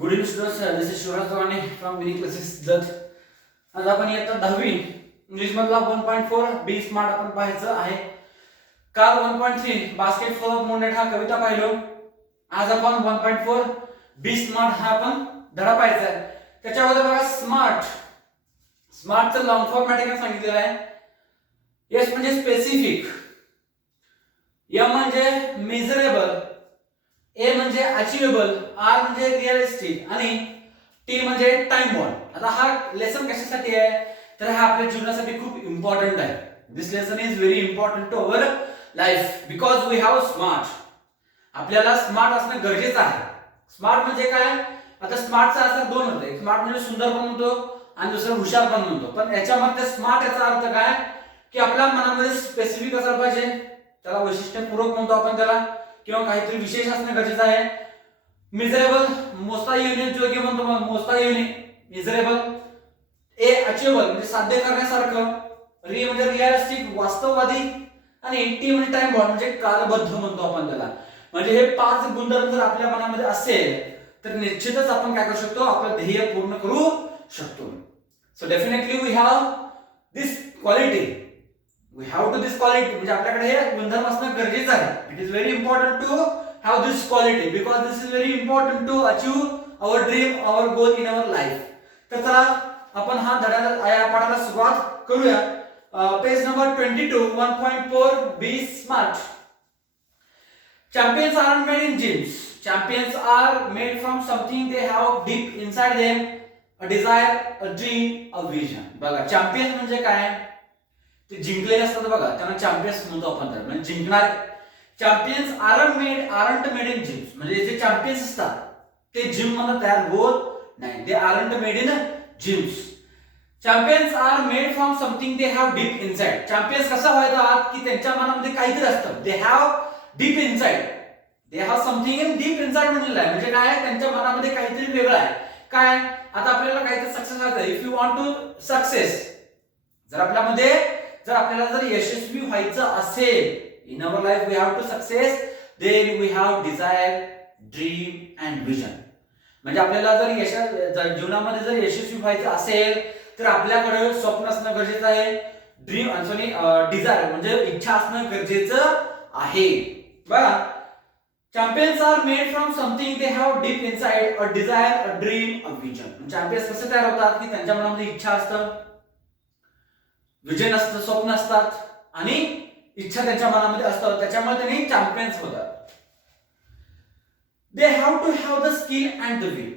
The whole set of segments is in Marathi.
Good evening students, this is Shivraj Chavhane from Vini classes Jath. आज आपण इयत्ता 10वी इंग्लिश मधला 1.4 बी स्मार्ट आपण पाहायचं आहे. काल 1.3 बास्केट फुल ऑफ मोनेट हा कविता पाहिलो. आज आपण 1.4 बी स्मार्ट हा आपण धडा पाहायचा आहे. त्याच्यामध्ये बघा स्मार्टचं लॉंग फॉर्म या ठिकाणी सांगितलेलं आहे. एस म्हणजे स्पेसिफिक, एम म्हणजे मेजरेबल, ए म्हणजे अचिवेबल, आर म्हणजे रिअलिस्टिक आणि टी म्हणजे टाइम बॉन्ड. आता हा लेसन कशासाठी आहे तर हा आपल्या जीवनासाठी खूप इम्पॉर्टंट आहे. This lesson is very important to our life because we have smart. आपल्याला स्मार्ट असणं गरजेचं आहे. स्मार्ट म्हणजे काय? आता स्मार्टचा अर्थ दोन होते. स्मार्ट म्हणजे सुंदर पण म्हणतो आणि दुसरं हुशार पण म्हणतो. पण याच्यामध्ये स्मार्ट याचा अर्थ काय की आपल्या मनामध्ये स्पेसिफिक असायला पाहिजे, त्याला वैशिष्ट्यपूर्वक म्हणतो आपण त्याला, किंवा काहीतरी विशेष असणं गरजेचं आहे. मेजरेबल मोजता येण्याजोगे म्हणतो, मोजता येणे मेजरेबल. ए अचिवेबल म्हणजे साध्य करण्यासारखं, री म्हणजे रिअलिस्टिक वास्तववादी आणि टी म्हणजे टाइम बॉन्ड म्हणजे कालबद्ध म्हणतो आपण त्याला. म्हणजे हे 5 गुणधर्म जर आपल्या मनामध्ये असेल तर निश्चितच आपण काय करू शकतो, आपलं ध्येय पूर्ण करू शकतो. So definitely we have this quality, we have to this quality म्हणजे आपल्याकडे हे गुणधर्म असणं गरजेचं आहे. It is very important to have this quality because this is very important to achieve our dream, our goal in our life. तर चला आपण हा धड्याला या पाठाला सुरुवात करूया. Page number 22 1.4 be smart. Champions aren't made in gyms. Champions are made from something they have deep inside them, a desire, a dream, a vision. बघा चॅम्पियन म्हणजे काय? ते जिंकलेले असतात बघा, त्यांना चॅम्पियन्स म्हणतो आपण. तर म्हणजे जिंकणारे. Champions aren't made in gyms. म्हणजे जे चॅम्पियन्स असतात ते जिम मध्ये तयार होत नाही. they aren't made in gyms. Champions are made from something they have deep inside. Champions कसा व्हायचा की त्यांच्या मनामध्ये काहीतरी असतं. They have deep inside, they have something in deep inside म्हणलेलं आहे. म्हणजे काय? त्यांच्या मनामध्ये काहीतरी वेगळं आहे. काय? आता आपल्याला काहीतरी सक्सेस व्हायचं. If you want to success, जर आपल्याला जर यशस्वी व्हायचं असेल in our life, we have to success, then we have desire, dream and vision. म्हणजे आपल्याला जर जीवनामध्ये जर यशस्वी व्हायचं असेल तर आपल्याकडे स्वप्न असणं गरजेचं आहे. ड्रीम डिझायर म्हणजे इच्छा असणं गरजेचं आहे. बघा champions are made from something they have deep inside, a desire, a dream, a vision. Champions कसे तयार होतात की त्यांच्या मनामध्ये इच्छा असतं, विजन असतं, स्वप्न असतात आणि इच्छा त्यांच्या मनामध्ये असतं. त्याच्यामुळे त्यांनी चॅम्पियन्स होतात. They have to have the skill and the will.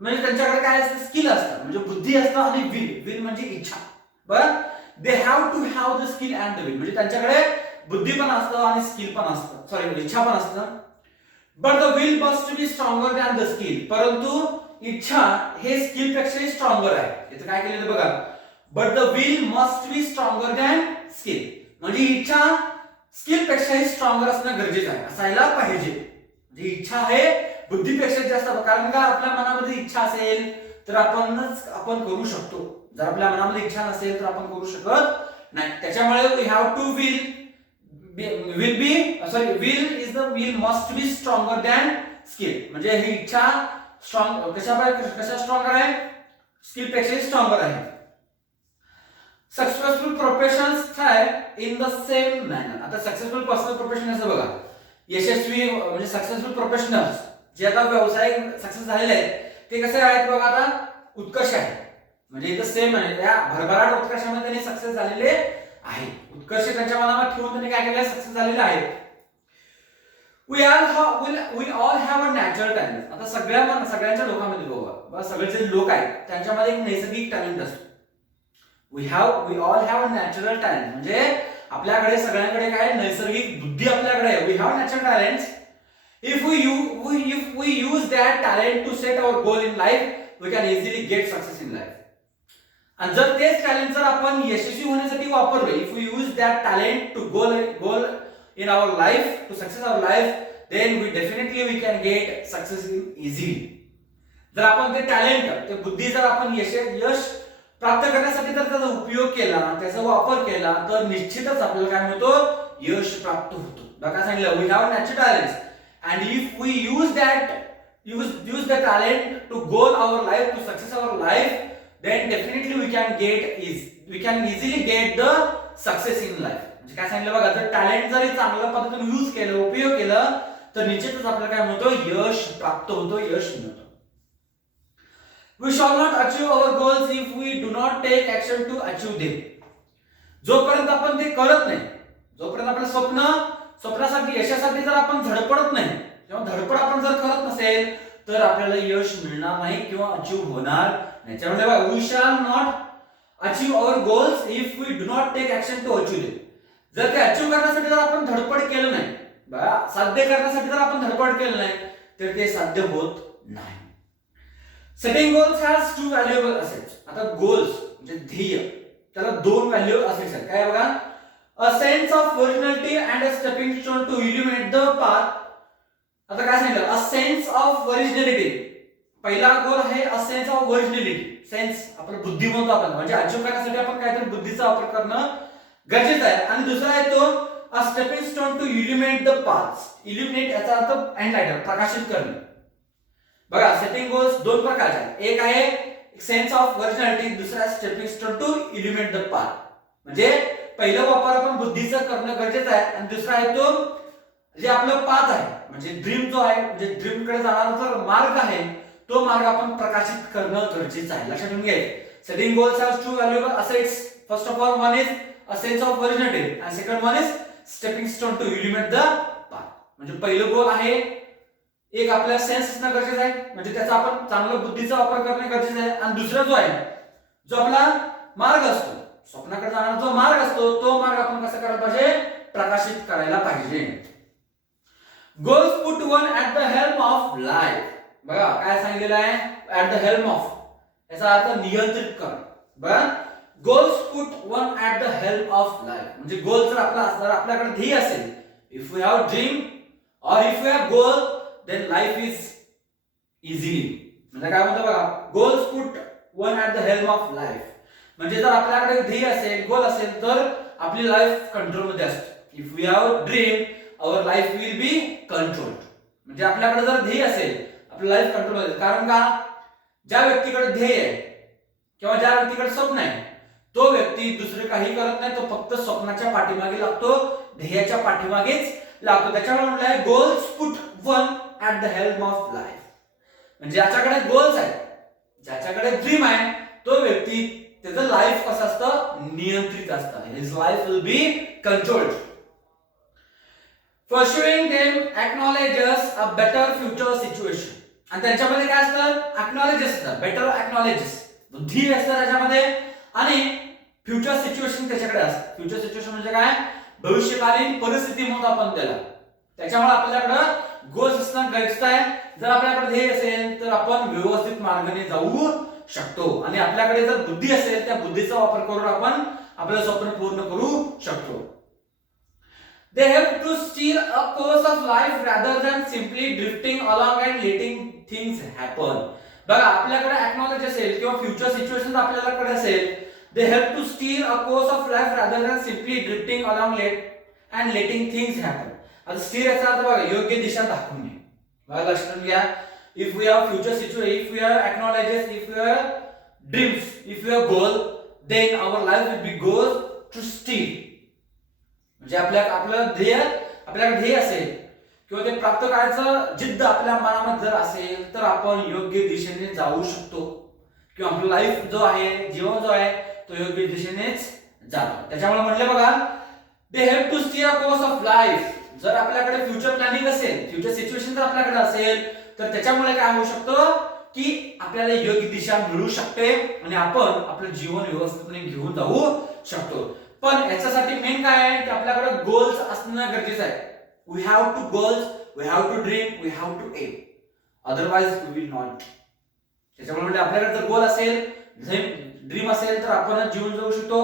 म्हणजे त्यांच्याकडे काय असतं? स्किल असतं म्हणजे बुद्धी असतं आणि विल म्हणजे इच्छा. बरं, they have to have the skill and the will म्हणजे त्यांच्याकडे बुद्धी पण असतं आणि स्किल पण असतं, सॉरी इच्छा पण असतं. But the will must be stronger than the skill. परंतु इच्छा हे स्किल पेक्षाही स्ट्रॉंगर आहे. इथं काय केलेलं बघा, but the will must be stronger than skill. म्हणजे इच्छा स्किल पेक्षाही स्ट्रॉंगर असणं गरजेचं आहे, असायला पाहिजे. म्हणजे इच्छा हे बुद्धीपेक्षा जास्त, कारण का आपल्या मनामध्ये इच्छा असेल तर आपण करू शकतो. जर आपल्या मनामध्ये इच्छा नसेल तर आपण करू शकत नाही. त्याच्यामुळे we have to will must be stronger than skill. म्हणजे ही इच्छा कशा स्ट्रॉंगर आहे? स्किल पेक्षा स्ट्रॉंगर आहे. Successful professions thrive in the same manner. आता सक्सेसफुल पर्सनल प्रोफेशन असं बघा, यशस्वी म्हणजे सक्सेसफुल प्रोफेशनल्स जे आता व्यावसायिक सक्सेस झालेले आहेत ते कसे आहेत बघा, आता उत्कर्ष आहे. म्हणजे इथं सेम आहे, त्या भरभराट उत्कर्षामध्ये त्यांनी सक्सेस झालेले आहे. उत्कर्ष त्यांच्या मनावर ठेवून त्यांनी काय केलं? सक्सेस झालेले आहे. We all have a natural talent. आता सगळ्यांच्या लोकांमध्ये बघा, सगळे जे लोक आहेत त्यांच्यामध्ये एक नैसर्गिक टॅलेंट असतो. We all have a natural talent म्हणजे आपल्याकडे सगळ्यांकडे काय? नैसर्गिक बुद्धी आपल्याकडे आहे. We have natural talents. If we use that talent to set our goal in life, we can easily get success in life. आणि जर तेच टॅलेंट जर आपण यशस्वी होण्यासाठी वापरले, if we use that talent to goal in our life, to success our life, then we can get success in easily. जर आपण ते टॅलेंट, ते बुद्धी जर आपण यश प्राप्त करण्यासाठी जर त्याचा उपयोग केला, त्याचा वापर केला तर निश्चितच आपल्याला काय मिळतो? यश प्राप्त होतो. बघा सांगितलं, we have natural talents. And if we use that use the talent to goal our life, to success our life, then definitely we can easily get the success in life. म्हणजे काय सांगितलं बघा, जर टॅलेंट जरी चांगल्या पद्धतीने यूज केलं, उपयोग केलं, तर निश्चितच आपल्याला काय होतं, यश प्राप्त होतं, यश मिळतं. We shall not achieve our goals if we do not take action to achieve them. जोपर्यंत आपण ते करत नाही, जोपर्यंत आपलं स्वप्नासाठी, यशासाठी जर आपण धडपडत नाही, किंवा धडपड आपण जर करत नसेल, तर आपल्याला यश मिळणार नाही किंवा अचीव होणार नाही. त्यामुळे बघा, we shall not achieve our goals if we do not take action to achieve them. जर ते अचीव करण्यासाठी जर आपण धडपड केलं नाही, बघा, साध्य करण्यासाठी जर आपण धडपड केलं नाही, तर ते साध्य होत नाही. Setting goals has to valuable assets. आता गोल्स म्हणजे ध्येय, त्याला दोन व्हॅल्युएबल असेट्स आहेत. काय बघा, a sense of originality and a stepping stone to illuminate the path. आता काय सांगितलं, अ सेन्स ऑफ ओरिजिनॅलिटी. पहिला गोल आहे अ सेन्स ऑफ ओरिजिनॅलिटी. सेन्स आपलं बुद्धी म्हणतो आपण, म्हणजे अचीव करण्यासाठी आपण काहीतरी बुद्धीचा वापर करणं गरजेचं आहे. आणि दुसरा आहे तो a stepping stone to illuminate the path. Illuminate याचा अर्थ एनलाइटन, प्रकाशित करणे. बघा, सेटिंग गोल्स दोन प्रकारचे आहेत. एक आहे सेन्स ऑफ ओरिजिनॅलिटी, दुसरा stepping stone to illuminate the path. म्हणजे पहिला वापर आपण बुद्धीचा करणं गरजेचं आहे, आणि दुसरा आहे तो जे आपलं पाथ आहे, म्हणजे ड्रीम जो आहे, म्हणजे ड्रीम कडे जाणारा जो मार्ग आहे, तो मार्ग आपण प्रकाशित करणं गरजेचं आहे. लक्षात ठेवून घ्यायचं. Setting goals have two valuable assets. First of all, one is a sense of originality आणि second one is stepping stone to illuminate the path. म्हणजे पहिलं गोल आहे, एक आपल्या सेन्स असणं गरजेचं आहे, म्हणजे त्याचा आपण चांगला बुद्धीचा वापर करणे गरजेचं आहे. आणि दुसरा जो आहे, जो आपला मार्ग असतो, स्वप्नाकडे जाणारा जो मार्ग असतो, तो मार्ग आपण कसा करायला पाहिजे, प्रकाशित करायला पाहिजे. Goals put one at the helm of life. बघा काय सांगितलेलं आहे, ऍट द हेल्म ऑफ, याचा अर्थ नियंत्रित कर. बघा, goals put one at the helm of life. म्हणजे गोल जर आपल्याकडे ध्येय असेल, इफ वी हॅव ड्रीम और if we have goal, then life is easily. म्हणजे काय म्हणतो बघा, goals put one at the helm of life. म्हणजे जर आपल्याकडे ध्येय असेल, गोल असेल, तर आपली लाईफ कंट्रोल मध्ये असते. If we have dream, our life will be controlled. म्हणजे आपल्याकडे जर ध्येय असेल, आपली लाईफ कंट्रोल मध्ये. कारण का, ज्या व्यक्तीकडे ध्येय आहे किंवा ज्या व्यक्तीकडे स्वप्न आहे, तो व्यक्ती दुसरे काही करत नाही, तो फक्त स्वप्नाच्या पाठीमागे लागतो, ध्येयाच्या पाठीमागेच लागतो. त्याच्यामुळे म्हटलंय goals put one at the helm of life. म्हणजे ज्याच्याकडे गोल्स आहेत, ज्याच्याकडे ड्रीम आहे, तो व्यक्ती, त्याचं लाईफ कसं असतं, नियंत्रित असतं. His life will be controlled. Pursuing them acknowledges a better future situation. आणि त्यांच्यामध्ये काय असतं, acknowledges असतं, better acknowledges, बुद्धी असतं त्याच्यामध्ये, आणि फ्युचर सिच्युएशन त्याच्याकडे असतं. फ्युचर सिच्युएशन म्हणजे काय, भविष्यकालीन परिस्थिती म्हणतो आपण त्याला. त्याच्यामुळे आपल्याकडे गोल्स असणं गरजेचं आहे. जर आपल्याकडे ध्येय असेल, तर आपण व्यवस्थित मार्गाने जाऊ शकतो, आणि आपल्याकडे जर बुद्धी असेल, त्या बुद्धीचा वापर करून आपण आपलं स्वप्न पूर्ण करू शकतो. They help to steer a course of life rather than simply drifting along and letting things happen. बघा, आपल्याकडे acknowledge असेल किंवा फ्युचर सिच्युएशन आपल्याकडे असेल, they help to steer a course of life rather than simply drifting along and letting things happen. आता स्टीर याचा अर्थ बघा, योग्य दिशा दाखवणे. बघा, लक्षात घ्या, if we have future situation, if we have acknowledges, if we have dreams, if we have goal, then our life will be goes to steer. म्हणजे आपलं आपल्याकडे ध्येय असेल किंवा ते प्राप्त करायचं जिद्द आपल्या मनामध्ये जर असेल, तर आपण योग्य दिशेने जाऊ शकतो, किंवा आपलं लाईफ जो आहे, जीवन जो आहे, तो योग्य दिशेनेच जातो. त्याच्यामुळे म्हटलं बघा, they help to steer a course of life. जर आपल्याकडे फ्युचर प्लॅनिंग असेल, फ्युचर सिच्युएशन जर आपल्याकडे असेल, तर त्याच्यामुळे काय होऊ शकतं की आपल्याला योग्य दिशा मिळू शकते, आणि आपण आपलं जीवन व्यवस्थितपणे घेऊन जाऊ शकतो. पण याच्यासाठी मेन काय आहे की आपल्याकडे गोल्स असणं गरजेचं आहे. We have to goals, we have to dream, we have to aim, otherwise we will not. त्याच्यामुळे म्हणजे आपल्याकडे जर गोल असेल, ड्रीम असेल, तर आपण जीवन जगू शकतो,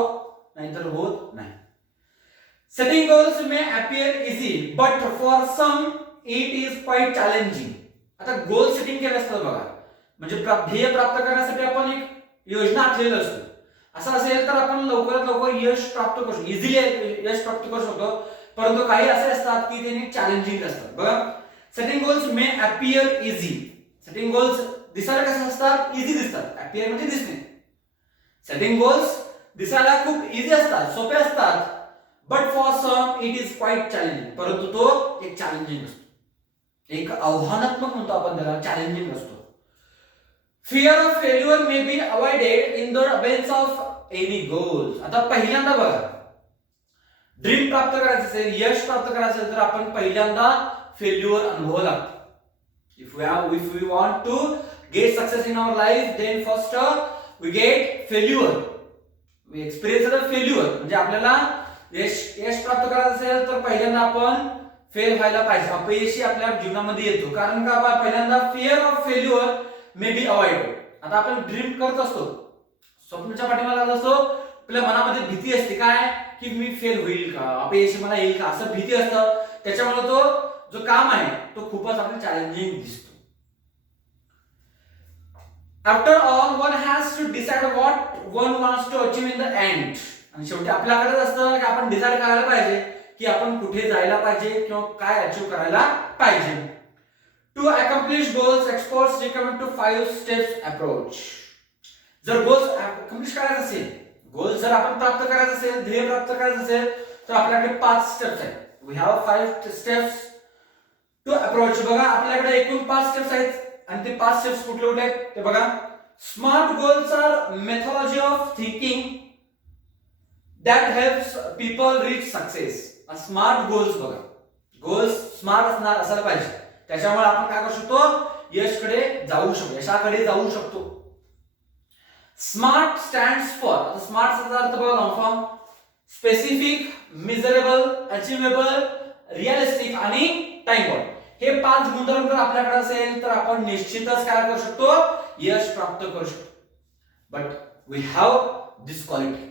नाहीतर होत नाही. Setting goals may appear easy, but for some it is quite challenging. आता गोल सेटिंग केलं असतं बघा, म्हणजे ध्येय प्राप्त करण्यासाठी आपण एक योजना आखलेली असते. असं असेल तर आपण लवकरात लवकर यश प्राप्त करू शकतो, इझिली यश प्राप्त करू शकतो. परंतु काही असे असतात की त्यांनी चॅलेंजिंग असतात. बघा, setting goals may appear easy, setting goals दिसायला कसे असतात, इझी दिसतात. अपियर म्हणजे दिसणे. सेटिंग गोल्स दिसायला खूप इझी असतात, सोपे असतात, but for some it is quite challenging. परंतु तो एक चॅलेंजिंग असतो, एक आव्हानात्मक म्हणतो आपण त्याला, चॅलेंजिंग असतो. Fear of failure may be avoided in the absence of any goals. आता पहिल्यांदा बघा, ड्रीम प्राप्त करायचं असेल, यश प्राप्त करायचं असेल, तर आपण पहिल्यांदा फेल्युअर अनुभवावं लागतं. If we want to get success in our life, then first we get failure. We experience the failure. म्हणजे आपल्याला यश प्राप्त करायचं असेल तर पहिल्यांदा आपण फेल व्हायला पाहिजे. अपयशी आपल्या जीवनामध्ये येतो. कारण का, पहिल्यांदा fear of failure may be avoided. आता आपण ड्रीम करत असतो, स्वप्नाच्या पाठीमागे लागत असतो, आपल्या मनामध्ये भीती असते, काय की मी फेल होईल का, अपयशी मला येईल का, असं भीती असतं. त्याच्यामुळे तो जो काम आहे तो खूपच आपल्याला चॅलेंजिंग दिसतो. After all one has to decide what one wants to achieve in the end. आणि शेवटी आपल्याकडेच असतं की आपण डिसाइड करायला पाहिजे की आपण कुठे जायला पाहिजे किंवा काय अचीव करायला पाहिजे. To accomplish goals experts recommend to 5 steps approach. जर गोल्स अकम्प्लिश करायचे असेल, गोल्स जर आपण प्राप्त करायचं असेल, ध्येय प्राप्त करायचं असेल, तर आपल्याकडे 5 स्टेप्स आहेत. We have 5 steps to approach. बघा आपल्याकडे एकूण 5 स्टेप्स आहेत आणि ते 5 स्टेप्स कुठले कुठले आहेत ते बघा. Smart goals are methodology of thinking that helps people reach success. Smart goals बघा, गोल्स स्मार्ट असणार असायला पाहिजे, त्याच्यामुळे आपण काय करू शकतो, यशाकडे जाऊ शकतो. स्मार्ट स्टँड्स फॉर, आता स्मार्टचा अर्थ बघा long form, specific, measurable, achievable, realistic आणि टाइम बाउंड. हे 5 गुणधर्म जर आपल्याकडे असेल तर आपण निश्चितच काय करू शकतो, यश प्राप्त करू शकतो. But we have this quality,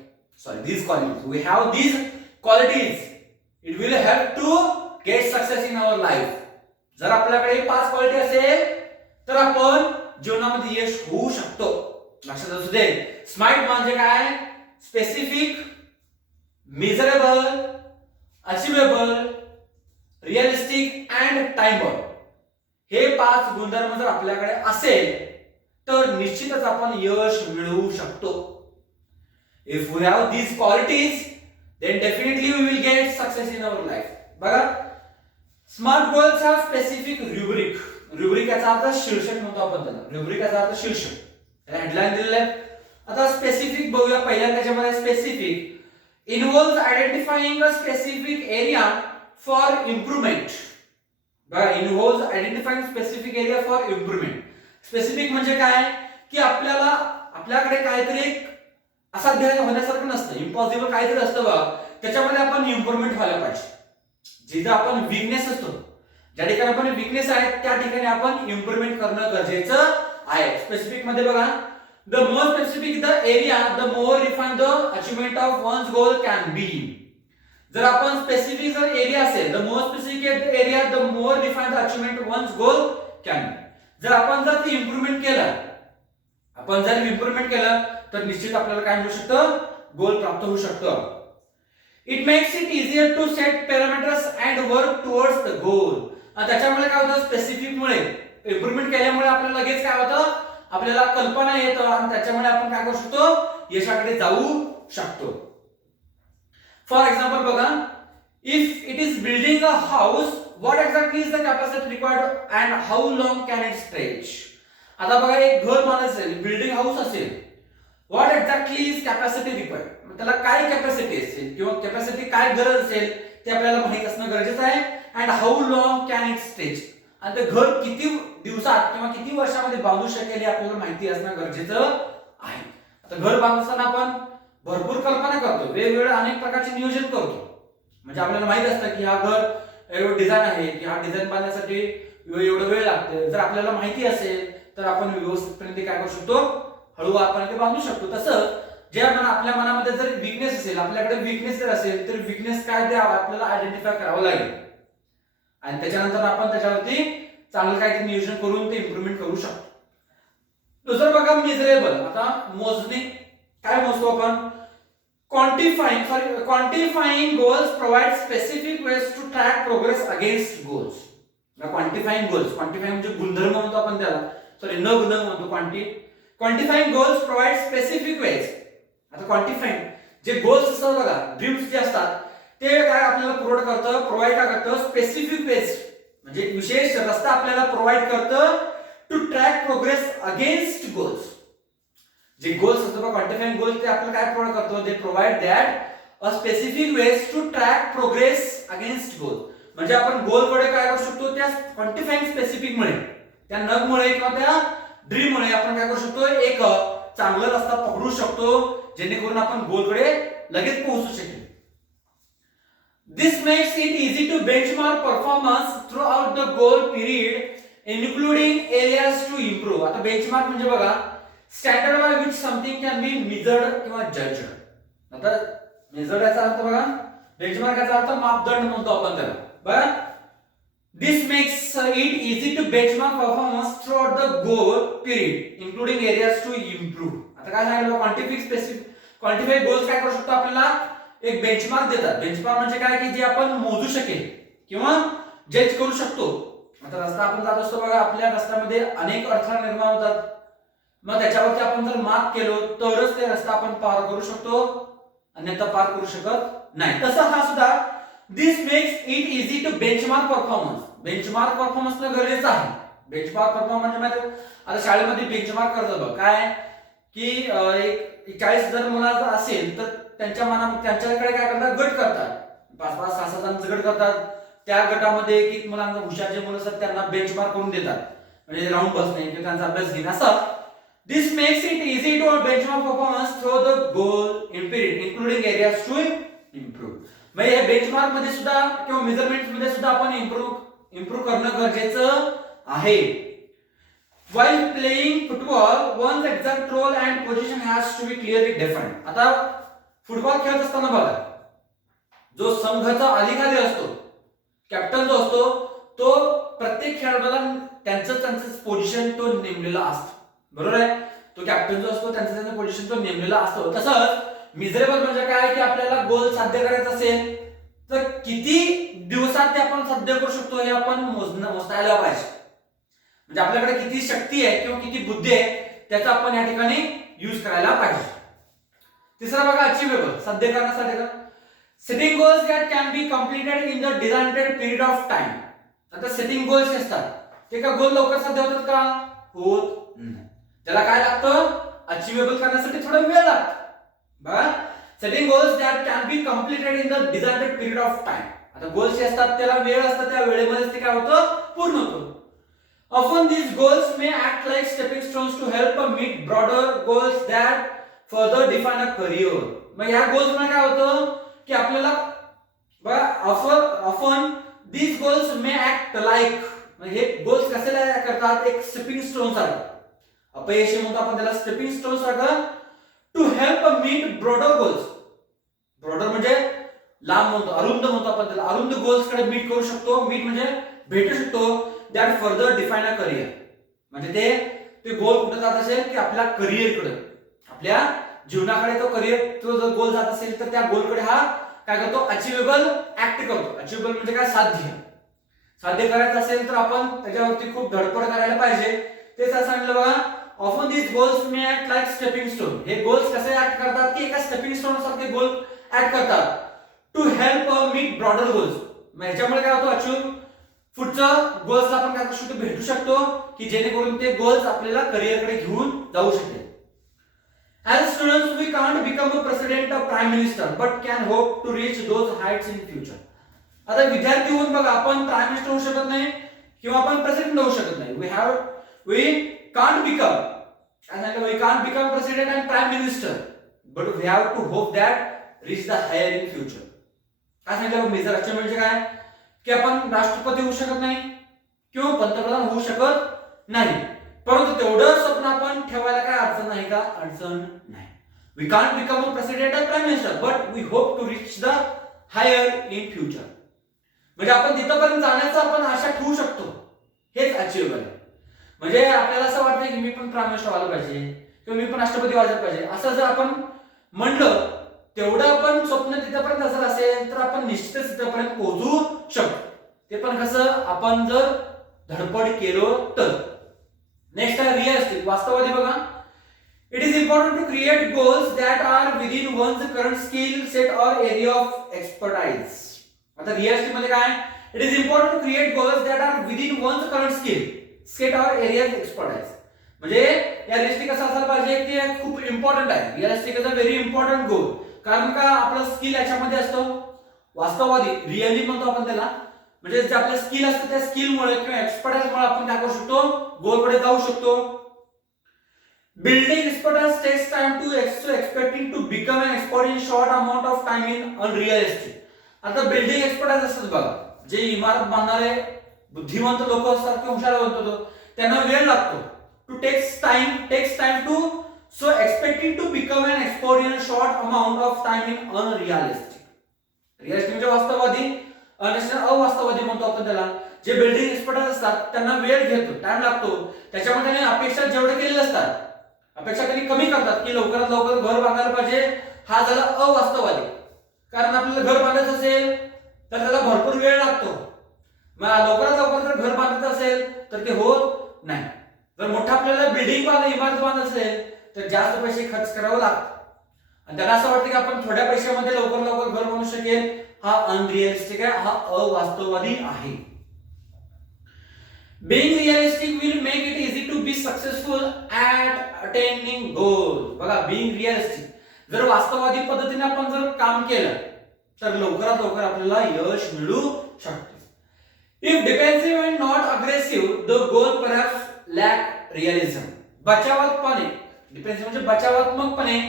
we have these qualities, it will help to get success in our life. जर आपल्याकडे 5 क्वालिटी असेल तर आपण जीवनामध्ये यश होऊ शकतो. लक्षात असू दे. स्मार्ट म्हणजे काय, specific, measurable, achievable, realistic and time bound. हे 5 गुणधर्म जर आपल्याकडे असेल तर निश्चितच आपण यश मिळवू शकतो. If we have these qualities, then definitely we will get success in our life. बघा, smart goals have specific rubric. Rubric याचा अर्थ शीर्षक म्हणतो आपण त्याला. रुब्रिक याचा अर्थ शीर्षक. त्याला हेडलाईन दिलेलं आहे. आता स्पेसिफिक बघूया. पहिल्या त्याच्यामध्ये specific involves identifying a specific area for improvement. बघा, involves identifying specific area for improvement. Specific म्हणजे काय की आपल्याकडे काहीतरी असाध्य होण्यासारखं नसतं, इम्पॉसिबल काहीतरी असतं बघा, त्याच्यामध्ये आपण इम्प्रूव्हमेंट व्हायला पाहिजे. जिथे आपण वीकनेस असतो, ज्या ठिकाणी आपण वीकनेस आहे त्या ठिकाणी आपण इम्प्रूव्हमेंट करणं गरजेचं आहे. स्पेसिफिक मध्ये बघा, the more specific the area the more refine the achievement of one's goal can be. जर आपण स्पेसिफिक जर एरिया असेल, the more specific area the more refine the achievement one's goal can be. जर आपण जर ती इम्प्रूव्हमेंट केलं तर निश्चित आपल्याला काय मिळू शकतं, गोल प्राप्त होऊ शकतं. It makes it easier to set parameters and work towards the goal. त्याच्यामुळे काय होतं, स्पेसिफिक मुळे इम्प्रूव्हमेंट केल्यामुळे आपल्याला लगेच काय होतं, आपल्याला कल्पना येतं आणि त्याच्यामुळे आपण काय करू शकतो, यशाकडे जाऊ शकतो. फॉर एक्झाम्पल बघा, if it is building a house, what exactly is the capacity required and how long can it stretch. आता बघा, एक घर बांधायचं असेल, बिल्डिंग हाऊस असेल, what exactly is capacity required, त्याला काय कॅपॅसिटी असेल किंवा कॅपॅसिटी काय गरज असेल ते आपल्याला माहित असणं गरजेचं आहे. And how long can it stretch, आणि ते घर किती दिवसात किंवा किती वर्षामध्ये बांधू शकेल हे आपल्याला माहिती असणं गरजेचं आहे. आता घर बांधताना आपण भरपूर कल्पना करतो, वेगवेगळे अनेक प्रकारचे नियोजन करतो. म्हणजे आपल्याला माहित असतं की हा घर एवढं डिझाईन आहे, की हा डिझाईन बांधण्यासाठी एवढं वेळ लागते. जर आपल्याला माहिती असेल तर आपण व्यवस्थितपणे काय करू शकतो, हळूवार आपण ते बांधू शकतो. तसं जे आपल्या मनामध्ये जर वीकनेस असेल, आपल्याकडे वीकनेस जर असेल तर वीकनेस काय ते आपल्याला आयडेंटिफाय करावं लागेल आणि त्याच्यानंतर आपण त्याच्यावरती चांगलं काहीतरी नियोजन करून ते इम्प्रूव्हमेंट करू शकतो. दुसरं बघा, मेजरेबल. आता मोजणे, काय मोजतो आपण, quantifying goals provide specific ways to track progress against goals. Quantifying goals, quantifying म्हणजे गुणधर्म म्हणतो आपण त्याला, सॉरी न म्हणतो quantifying goals provide specific ways. आता क्वांटिफाइंग जे गोल्स असतात बघा, ड्रीम्स जे असतात ते काय आपल्याला प्रोव्हाइड काय करतं, स्पेसिफिक वेज म्हणजे विशेष रस्ता आपल्याला प्रोव्हाइड करतं to track progress against goals. जे गोल्स असतात बघा क्वांटिफाइंग गोल्स ते आपल्याला काय प्रोव्हाइड करतो, they provide that a specific ways to track progress against goal. म्हणजे आपण गोल कडे काय करू शकतो, त्या क्वांटिफाइंग स्पेसिफिक मुळे, त्या नग मुळे किंवा त्या ड्रीम मुळे आपण काय करू शकतो, एक चांगला रस्ता पकडू शकतो जेणेकरून आपण गोल कडे लगेच पोहोचू शकेल. This makes it easy to benchmark performance throughout the goal period, including areas to improve. आता बेंचमार्क म्हणजे बघा standard by which something can be measured किंवा जज्ड. आता मेजर्ड याचा अर्थ बघा, बेंचमार्क याचा अर्थ मापदंड म्हणतो आपण त्याला बघा. This makes it easy to benchmark performance throughout the goal period, including areas to improve. आता काय सांगितलं, क्वांटिफाई गोल्स काय करू शकतो, आपल्याला एक बेंचमार्क देतात. बेंचमार्क म्हणजे काय की जे आपण मोजू शकेल किंवा जज करू शकतो. आता रस्ता आपण जात असतो बघा, आपल्या रस्त्यामध्ये अनेक अडथळे निर्माण होतात, मग त्याच्यावरती आपण जर मार्क केलो तरच ते रस्ता आपण पार करू शकतो, अन्यथा पार करू शकत नाही. तसं हा सुद्धा this makes it easy to benchmark performance. Benchmark performance गरजेचं आहे. बेंचमार्क परफॉर्मन्स म्हणजे आता शाळेमध्ये बेंचमार्क करतात बघ काय की एक 40 जर मुलं असेल तर त्यांच्याकडे काय करतात, गट करतात, 5-5, 6-6 जणांचे गट करतात. त्या गटामध्ये एक मुलांना हुशार जे मुलं असतात त्यांना बेंचमार्क करून देतात, म्हणजे राऊंड बसणे किंवा त्यांचा अभ्यास घेणे असं. This makes it easy to benchmark performance through the goal period, including areas to improve. म्हणजे हे बेंचमार्क मध्ये सुद्धा किंवा मेजरमेंट मध्ये सुद्धा आपण इम्प्रूव्ह करणं गरजेचं आहे. While playing football, one's exact role and position has to be clearly defined. आता फुटबॉल खेळत असताना बघा, जो संघाचा अधिकारी असतो, कॅप्टन जो असतो, तो प्रत्येक खेळाडूला त्यांचं पोझिशन तो नेमलेला असतो, बरोबर आहे. तो कॅप्टन जो असतो त्यांचं पोझिशन तो नेमलेला असतो. तसंच मिजरेबल म्हणजे काय की आपल्याला गोल साध्य करायचा असेल तर किती दिवसात ते आपण साध्य करू शकतो हे आपण मोजता आलं पाहिजे. म्हणजे आपल्याकडे किती शक्ती आहे किंवा किती बुद्धी आहे त्याचा आपण या ठिकाणी यूज करायला पाहिजे. तिसरा बघा अचिवेबल, साध्य करण्यासाठी setting goals that can be completed in the designated period of time. आता सेटिंग गोल्स असतात ते का गोल लवकर साध्य होतात का, होत नाही. त्याला काय लागतं, अचिवेबल करण्यासाठी थोडा वेळ लागतो बघा. Setting goals that can be completed in the designated period of time. आता गोल्स असतात त्याला वेळ असतात, त्या वेळेमध्ये ते काय होतं, पूर्ण होतं. Often these goals may act like stepping stones to help meet broader goals that further define a career. मग या गोल्स मध्ये काय होतं की आपल्याला बघा often these goals may act like, म्हणजे हे गोल्स कशाला करतात, एक स्टेपिंग स्टोन सारखं, अपयशी म्हणतो आपण त्याला, स्टेपिंग स्टोन सारखं to help meet broader goals. Broader म्हणजे लांब म्हणतो, अरुंद म्हणतो आपण त्याला, अरुंद गोल्स कडे मीट करू शकतो. मीट म्हणजे भेटू शकतो. That further define a career, म्हणजे ते गोल कुठे जात असेल की आपल्या करिअरकडे, आपल्या जीवनाकडे तो करिअर, तो जर गोल जात असेल तर त्या गोलकडे हा काय करतो, अचिवेबल ऍक्ट करतो. अचिवेबल म्हणजे काय, साध्य करायचं असेल तर आपण त्याच्यावरती खूप धडपड करायला पाहिजे. तेच असं सांगितलं बघा, often these goals may act like stepping stone. हे गोल्स कसे ऍक्ट करतात की एका स्टेपिंग स्टोन सारखे गोल ऍक्ट करतात to help meet broader goals. याच्यामुळे काय होतं, अचीव पुढच्या गोल्स आपण काय करू शकतो, भेटू शकतो की जेणेकरून ते गोल्स आपल्याला करिअरकडे घेऊन जाऊ शकेल. As students we can't become a president of prime minister but can hope to reach those heights in future. आता विद्यार्थी होऊन बघा आपण प्राईम मिनिस्टर होऊ शकत नाही किंवा आपण प्रेसिडेंट होऊ शकत नाही. We can't become president and prime minister but we have to hope that reach the higher in future. काय सांगितलं, मेजर अचिव्हमेंट म्हणजे काय की आपण राष्ट्रपती होऊ शकत नाही किंवा पंतप्रधान होऊ शकत नाही, परंतु तेवढं स्वप्न आपण ठेवायला काय अडचण नाही का, अडचण नाही. We can't become a president and prime minister but we hope to reach the higher in future. म्हणजे आपण तिथपर्यंत जाण्याचा आपण आशा ठेवू शकतो, हेच अचिव्हेबल आहे. म्हणजे आपल्याला असं वाटतं की मी पण प्राईम मिनिस्टर व्हायला पाहिजे किंवा मी पण राष्ट्रपती व्हायला पाहिजे, असं जर आपण म्हणलं तेवढं आपण स्वप्न तिथपर्यंत जर असेल तर आपण निश्चितच तिथपर्यंत पोहोचू शकतो. ते पण कसं, आपण जर धडपड केलो तर. नेक्स्ट आहे रिअलिस्टिक, वास्तववादी. बघा, it is important to create goals that are within one's current skill set और एरिया ऑफ एक्सपर्टाइज. आता रिअलिस्टिक मध्ये काय, it is important to create goals that are within one's current skill set और एरिया ऑफ एक्सपर्टाइज. म्हणजे या रिअलिस्टिक असं असायला पाहिजे की हे खूप इम्पॉर्टंट आहे. Realistic is a very important goal. कारण का आपलं स्किल याच्यामध्ये असतं. वास्तववादी रिअली म्हणतो आपण त्याला, म्हणजे जे आपले स्किल असतं त्या स्किलमुळे किंवा एक्सपर्टाइजमुळे आपण काय करू शकतो, गोलकडे जाऊ शकतो. Building expertise takes time to expecting to become an expert in short amount of time in unrealistic. आता बिल्डिंग एक्सपर्टाइज असतात बघा, जे इमारत बांधणारे बुद्धिमंत लोक असतात किंवा हुशार बनतो, त्यांना वेळ लागतो. To takes time to so expecting to become an expert in a short amount of time in unrealistic. Realistic म्हणजे वास्तववादी, अवास्तववादी म्हणतो आपण त्याला. जे बिल्डिंग एक्सपर्ट असतात त्यांना वेळ घेतो, टाइम लागतो. त्याच्यामध्ये त्यांनी अपेक्षा जेवढे केलेले असतात, अपेक्षा त्यांनी कमी करतात की लवकरात लवकर घर बांधायला पाहिजे. हा झाला अवास्तववादी. कारण आपल्याला घर बांधायचं असेल तर त्याला भरपूर वेळ लागतो. मग लवकरात लवकर जर घर बांधायचं असेल तर ते होत नाही. जर मोठा आपल्याला बिल्डिंग इमारत बांधायचं असेल तर जास्त पैसे खर्च करावे लागतात. आणि त्यांना असं वाटतं की आपण थोड्या पैशामध्ये लवकर लवकर घर बांधू शकेल. हा अनरिअलिस्टिक आहे, हा अवास्तववादी आहे. Being realistic will make it easy to be successful at attaining goals. बघा, being realistic, जर वास्तववादी पद्धतीने आपण जर काम केलं तर लवकरात लवकर आपल्याला यश मिळू शकते. If defensive and not aggressive, the goal perhaps lack realism. बचावात्मकपणे, डिफेन्सिव्ह म्हणजे बचावात्मकपणे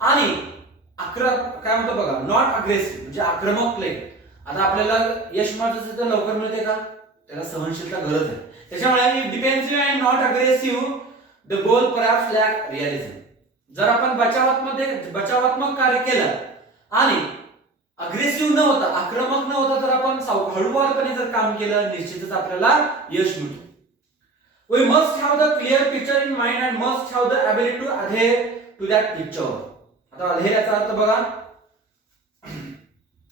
आणि काय म्हणतो बघा, नॉट अग्रेसिव्ह म्हणजे आक्रमक प्ले. आता आपल्याला यश मिळत असेल तर लवकर मिळते का, त्याला सहनशीलता गरज आहे. त्याच्यामुळे defensive and not aggressive the goal perhaps lack realism. जर आपण बचावात्मक कार्य केलं आणि अग्रेसिव्ह न होता, आक्रमक न होता, तर आपण हळूवारपणे जर काम केलं निश्चितच आपल्याला यश मिळतं. We must have the clear picture in mind and must have the ability to adhere to that picture. आता adhere याचा अर्थ बघा,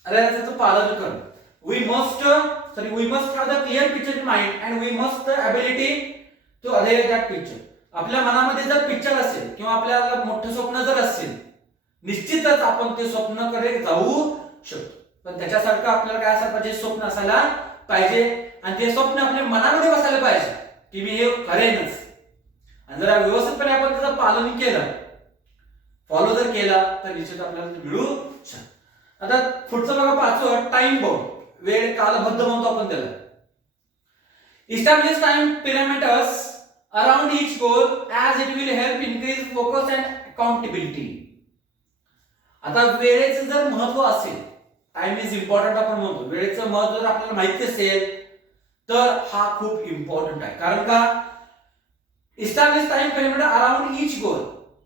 याचं पालन करणं. We must have the clear picture in mind and we must the ability to adhere that picture. आपल्या मनामध्ये जर पिक्चर असेल किंवा आपल्याला मोठं स्वप्न जर असेल, निश्चितच आपण ते स्वप्नाकडे जाऊ शकतो. पण त्याच्यासारखं आपल्याला काय असायला पाहिजे, स्वप्न असायला पाहिजे. आणि ते स्वप्न आपल्या मनामध्ये बसायला पाहिजे की मी हे करेनच. आणि जर व्यवस्थितपणे आपण त्याचं पालन केलं, फॉलो जर केला, तर निश्चित आपल्याला मिळू शकतं. आता पुढचं बघा, पाचवं, टाइम बाउंड, वेळ कालबद्ध म्हणतो आपण त्याला. Establish time parameters around each goal as it will help increase focus and accountability. आता वेळेचं जर महत्व असेल, टाइम इज इम्पॉर्टंट आपण म्हणतो, वेळेचं महत्व जर आपल्याला माहिती असेल तर हा खूप इम्पॉर्टंट आहे. कारण का, establish time period around each goal,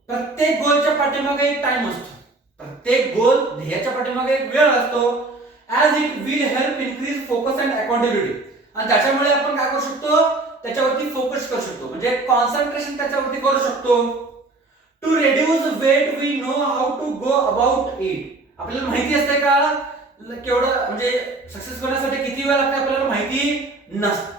प्रत्येक गोलच्या पाठीमागे एक टाइम असतो, प्रत्येक गोल ध्येयाच्या पाठीमागे एक वेळ असतो. As it will help increase focus and accountability. आणि त्याच्यामुळे आपण काय करू शकतो, त्याच्यावरती फोकस करू शकतो, म्हणजे कॉन्सन्ट्रेशन त्याच्यावरती करू शकतो. To reduce weight we know how to go about it. आपल्याला माहिती असते का केवढं, म्हणजे सक्सेस करण्यासाठी किती वेळ लागते आपल्याला माहिती नसतं.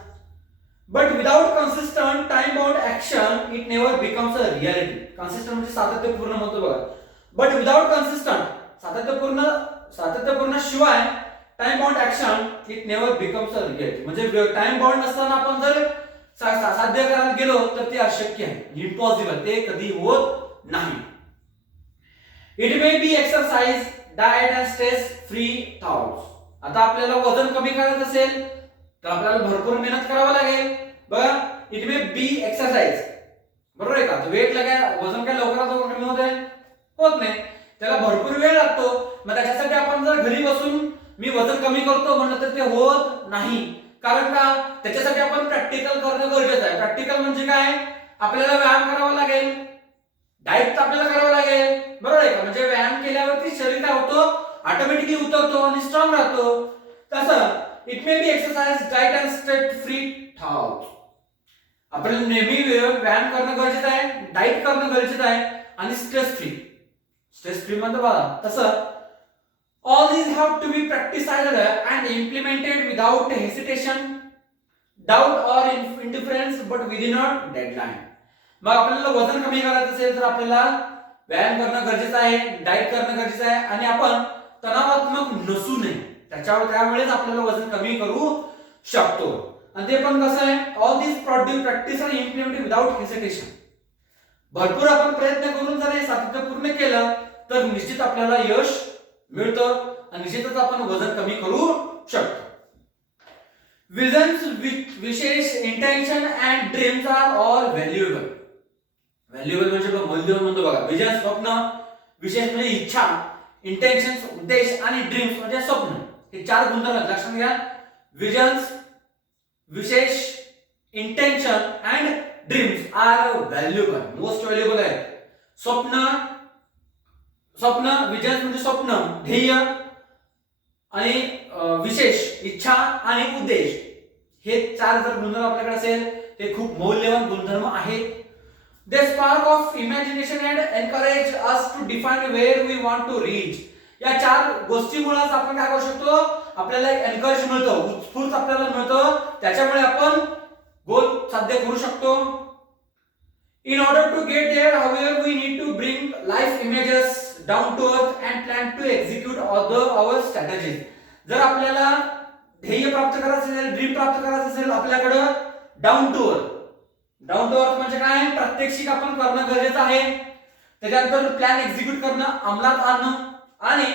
But without consistent time bound action it never becomes a reality. Consistent म्हणजे सातत्यपूर्ण म्हणतो बघा. बट विदाउट कन्सिस्टंट, सातत्यपूर्ण शिवाय time bound action it never becomes a reality. म्हणजे टाइम बाउंड नसताना आपण जर साध्य करायला गेलो तर ते अशक्य आहे, इम्पॉसिबल, ते कधी होत नाही. It may be exercise, diet and stress free thoughts. आता आपल्याला वजन कमी करायचं असेल तर आपल्याला भरपूर मेहनत करावं लागेल. बघा, इट मे बी एक्सरसाइज, बरोबर आहे का. वेट वजन काय लवकरात लवकर कमी होत नाही, त्याला भरपूर वेळ लागतो. मग त्याच्यासाठी आपण जर घरी बसून मी वजन कमी करतो म्हणलं तर ते होत नाही. कारण का, त्याच्यासाठी आपण प्रॅक्टिकल करणं गरजेचं आहे. प्रॅक्टिकल म्हणजे काय, आपल्याला व्यायाम करावा लागेल, डाएट आपल्याला करावं लागेल, बरोबर आहे का. म्हणजे व्यायाम केल्यावरती शरीर काय होतो, ऑटोमॅटिकली उतरतो आणि स्ट्रॉंग राहतो. तसं it may be exercise, diet and stress free thoughts. आपल्याला नेहमी व्यायाम करणं गरजेचं आहे, डाएट करणं गरजेचं आहे आणि स्ट्रेस फ्री म्हणजे बघा तसं. All these have to be practiced and implemented without hesitation, doubt or indifference, but within a deadline. मग आपल्याला वजन कमी करायचं असेल तर आपल्याला व्यायाम करणं गरजेचं आहे, डाएट करणं गरजेचं आहे आणि आपण तणावात्मक नसू नये. त्यावेळेस आपल्याला वजन कमी करू शकतो. आणि ते पण कसं आहे, all this practice are implemented without hesitation. भरपूर आपण प्रयत्न करून जर हे सातत्यपूर्ण केलं तर निश्चित आपल्याला यश मिळतं आणि निश्चितच आपण वजन कमी करू शकतो. Visions, wishes, intention and dreams are all valuable. Valuable म्हणजे मौल्यवान म्हणतो बघा. विजन स्वप्न, विशेष म्हणजे इच्छा, इंटेन्शन्स उद्देश आणि ड्रीम्स म्हणजे स्वप्न. हे चार गुणधर्म लक्षात घ्या. Visions, wishes, intention and dreams are valuable, most valuable आहे. स्वप्न, विजन म्हणजे स्वप्न, ध्येय आणि विशेष, इच्छा आणि उद्देश, हे चार जर गुणधर्म आपल्याकडे असेल ते खूप मौल्यवान गुणधर्म आहेत. They spark of imagination and encourage us to define where we want to reach. या चार गोष्टीमुळेच आपण काय करू शकतो, आपल्याला एनकरेज मिळतं, उत्स्फूर्त आपल्याला मिळतं, त्याच्यामुळे आपण गोल साध्य करू शकतो. In order to get there, however, we need to bring life images down to earth and plan to execute our strategies. जर आपल्याला ध्येय प्राप्त करायचं असेल, ड्रीम प्राप्त करायचं असेल, आपल्याकडे डाऊन टू अर्थ म्हणजे काय, प्रात्यक्षिक आपण करणं गरजेचं आहे. त्याच्यानंतर प्लॅन एक्झिक्यूट करणं, अंमलात आणणं आणि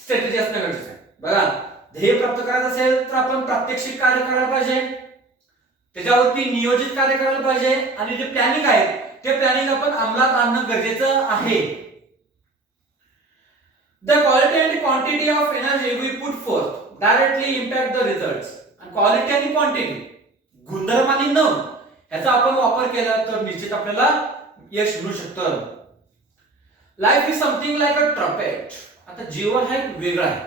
स्ट्रॅटेजी असणं गरजेचं आहे. बघा, ध्येय प्राप्त करायचं असेल तर आपण प्रात्यक्षिक कार्य करायला पाहिजे, त्याच्यावरती नियोजित कार्य करायला पाहिजे आणि जे प्लॅनिंग आहे ते प्लॅनिंग आपण अंमलात आणणं गरजेचं आहे. The quality and quantity of energy we put forth directly impact the results. आणि क्वालिटी आणि क्वांटिटी, गुणधर्म आणि न, याचा आपण वापर केला तर निश्चित आपल्याला यश मिळू शकतं. Life is something like a trumpet. आता जीवन हा एक वेगळा आहे.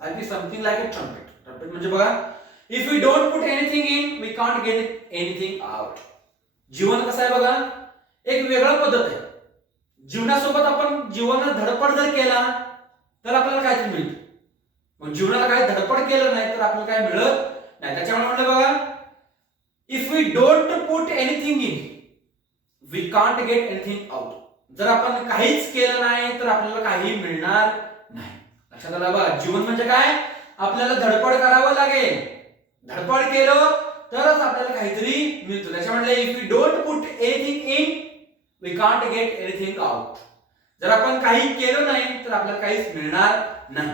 Life is something like a trumpet. Trumpet म्हणजे बघा, if we don't put anything in, we can't get anything out. जीवन कसं आहे बघा, एक वेगळा पद्धत आहे. जीवनासोबत आपण जीवनात धडपड जर केला तर आपल्याला काय मिळतं, मग जीवनाला काय धडपड केलं नाही तर आपल्याला काय मिळत नाही. त्याच्यामुळे म्हटलं बघा, if we don't put anything in, we can't get anything out. जर आपण काहीच केलं नाही तर आपल्याला काही मिळणार नाही. लक्षात आलं बघा, जीवन म्हणजे काय, आपल्याला धडपड करावं लागेल. धडपड केलं तरच आपल्याला काहीतरी मिळतं. त्याच्यामुळे if we don't put anything in, we can't get anything out. जर आपण काही केलं नाही तर आपल्याला काहीच मिळणार नाही.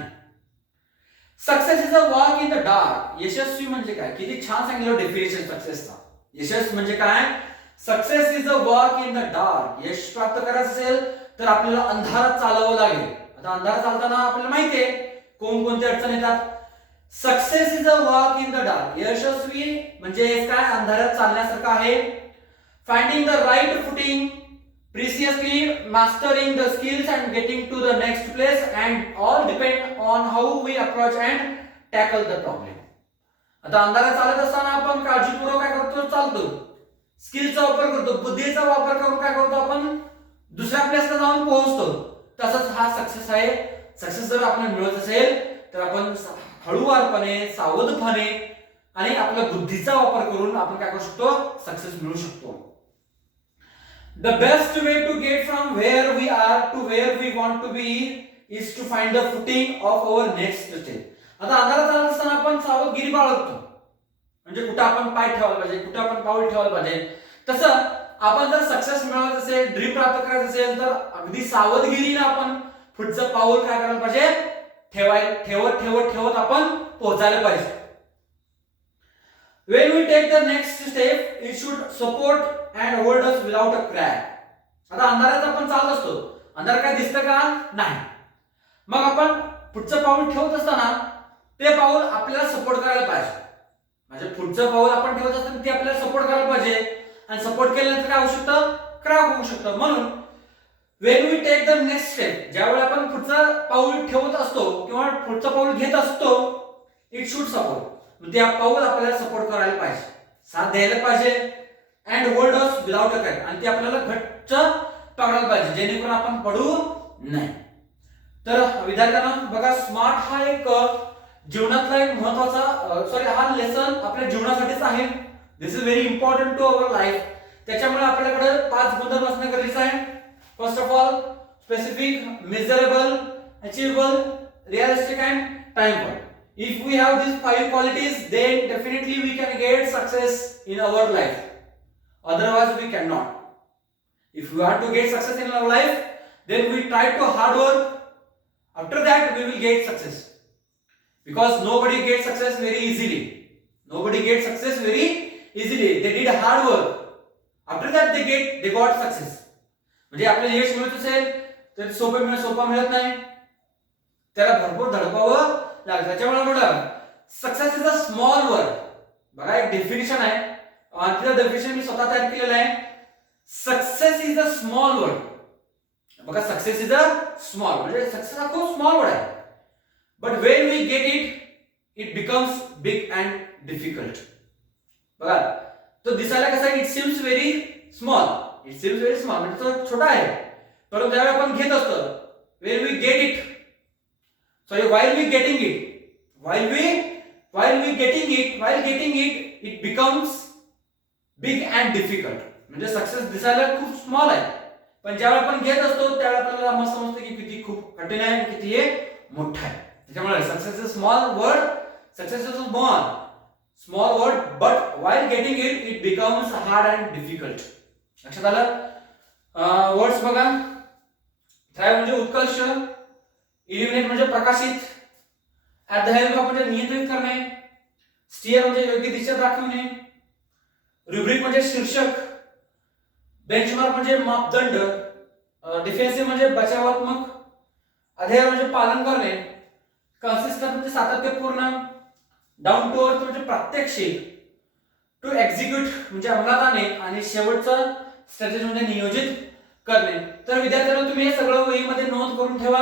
Success is a walk in the dark. यशस्वी म्हणजे काय, किती छान सांगितलं डेफिनेशन सक्सेसचा. यश म्हणजे काय, success is a walk in the dark. यश प्राप्त करायचं असेल तर आपल्याला अंधारात चालावं लागेल. आता अंधारात चालताना आपल्याला माहिती आहे कोणकोणते अडचणी येतात. Success is a walk in the dark. यशस्वी म्हणजे काय, अंधारात चालण्यासारखं आहे. Finding the right footing, preciously mastering the skills and getting to the next place, and all depend on how we approach and tackle the problem. आता अंधारात चालत असताना आपण काळजीपूर्वक काय करतो, चालतो, स्किलचा वापर करतो, बुद्धीचा वापर करून काय करतो, आपण दुसऱ्या प्लेसला जाऊन पोहोचतो. तसंच हा सक्सेस आहे. सक्सेस जर आपल्याला मिळत असेल तर आपण हळूवारपणे, सावधपणे आणि आपल्या बुद्धीचा वापर करून आपण काय करू शकतो, सक्सेस मिळवू शकतो. The best way to get from where we are to where we want to be is to find the footing of our next step. आता अंधारात चालत असताना आपण सावधगिरी बाळगतो, म्हणजे कुठं आपण पाय ठेवायला पाहिजे, कुठं आपण पाऊल ठेवायला पाहिजे. तसं आपण जर सक्सेस मिळवायचं असेल, ड्रीम प्राप्त करायचं असेल तर अगदी सावधगिरीने आपण पुढचं पाऊल काय करायला पाहिजे, ठेवत आपण पोहोचायला पाहिजे. When we take the next step, it should support and hold us without a crack. आता अंधारात आपण चालत असतो, अंधार काय दिसतं का, नाही. मग आपण पुढचं पाऊल ठेवत असताना ते पाऊल आपल्याला सपोर्ट करायला पाहिजे. म्हणजे पुढचं पाऊल आपण ठेवत असताना ते आपल्याला सपोर्ट करायला पाहिजे, आणि सपोर्ट केल्यानंतर काय होऊ शकतं, क्रॅक होऊ शकतं. म्हणून when we take the next step, ज्यावेळी आपण पुढचं पाऊल ठेवत असतो किंवा पुढचं पाऊल घेत असतो, it should support, त्या पाऊल आपल्याला सपोर्ट करायला पाहिजे, साथ द्यायला पाहिजे, and hold us without a crack, आणि ते आपल्याला घट्ट पकडायला पाहिजे जेणेकरून आपण पडू नाही. तर विद्यार्थ्यांना बघा, स्मार्ट हा एक जीवनातला एक महत्वाचा हा लेसन आपल्या जीवनासाठीच आहे. This is very important to our life. त्याच्यामुळे आपल्याकडे 5 गुणधर्म असणं गरजेचं आहे. First of all specific, measurable, achievable, realistic and timebound. If we have these 5 qualities, then definitely we can get success in our life. Otherwise, we cannot. If we want to get success in our life, then we try to hard work. After that, we will get success. Because nobody gets success very easily. Nobody gets success very easily. They did hard work. After that, they got success. म्हणजे आपल्याला यश मिळत असेल तर सोपा मिळत नाही, त्याला भरपूर धडपावं लागतं. त्याच्यामुळे म्हटलं success is a small word. बघा एक डेफिनेशन आहे, तिथं डेफिनेशन मी स्वतः तयार केलेलं आहे. Success is a small word. बघा सक्सेस इज अ स्मॉल, म्हणजे सक्सेस हा खूप स्मॉल वर्ड आहे. But when we get it becomes big and difficult. बघा तो दिसायला कसा इट सीम्स व्हेरी स्मॉल, म्हणजे तो छोटा आहे, परंतु ज्यावेळी आपण घेत असतो, when we get it, sorry while getting it, it becomes big and difficult. म्हणजे सक्सेस दिसायला खूप स्मॉल आहे, पण ज्यावेळी आपण घेत असतो त्यावेळी आपल्याला मस्त समजतं की किती खूप कठीण आहे, किती हे मोठं आहे. त्याच्यामुळे success is small word, success is small word, but while getting it becomes hard and difficult. लक्षात आलं? वर्ड्स बघा. थ्राइव्ह म्हणजे उत्कर्ष, इल्युमिनेट म्हणजे प्रकाशित, ऍट द हेल्प म्हणजे नियंत्रित करणे, स्टीअर म्हणजे योग्य दिशा दाखवणे, रुब्रिक म्हणजे शीर्षक, बेंचमार्क म्हणजे मापदंड, डिफेन्सिव्ह म्हणजे बचावात्मक, अध्यय म्हणजे पालन करणे, कन्सिस्टंट म्हणजे सातत्यपूर्ण, डाऊन टू अर्थ म्हणजे प्रात्यक्षिक, टू एक्झिक्यूट म्हणजे अंमलात आणणे, आणि शेवटचं स्ट्रॅटेजी म्हणजे नियोजित करणे. तर विद्यार्थ्यांनो तुम्ही हे सगळं वहीमध्ये नोंद करून ठेवा,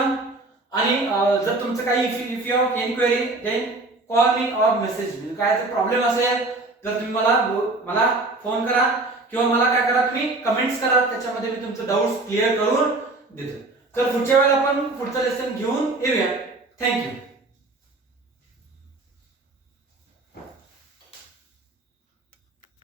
आणि जर तुमचं काही if you have any query then call me or message me. काय जर प्रॉब्लेम असेल तर तुम्ही मला फोन करा किंवा मला काय करा, तुम्ही कमेंट्स करा, त्याच्यामध्ये मी तुमचे डाऊट्स क्लिअर करून देतो. तर पुढच्या वेळेला आपण पुढचं लेसन घेऊन येऊया. थँक्यू.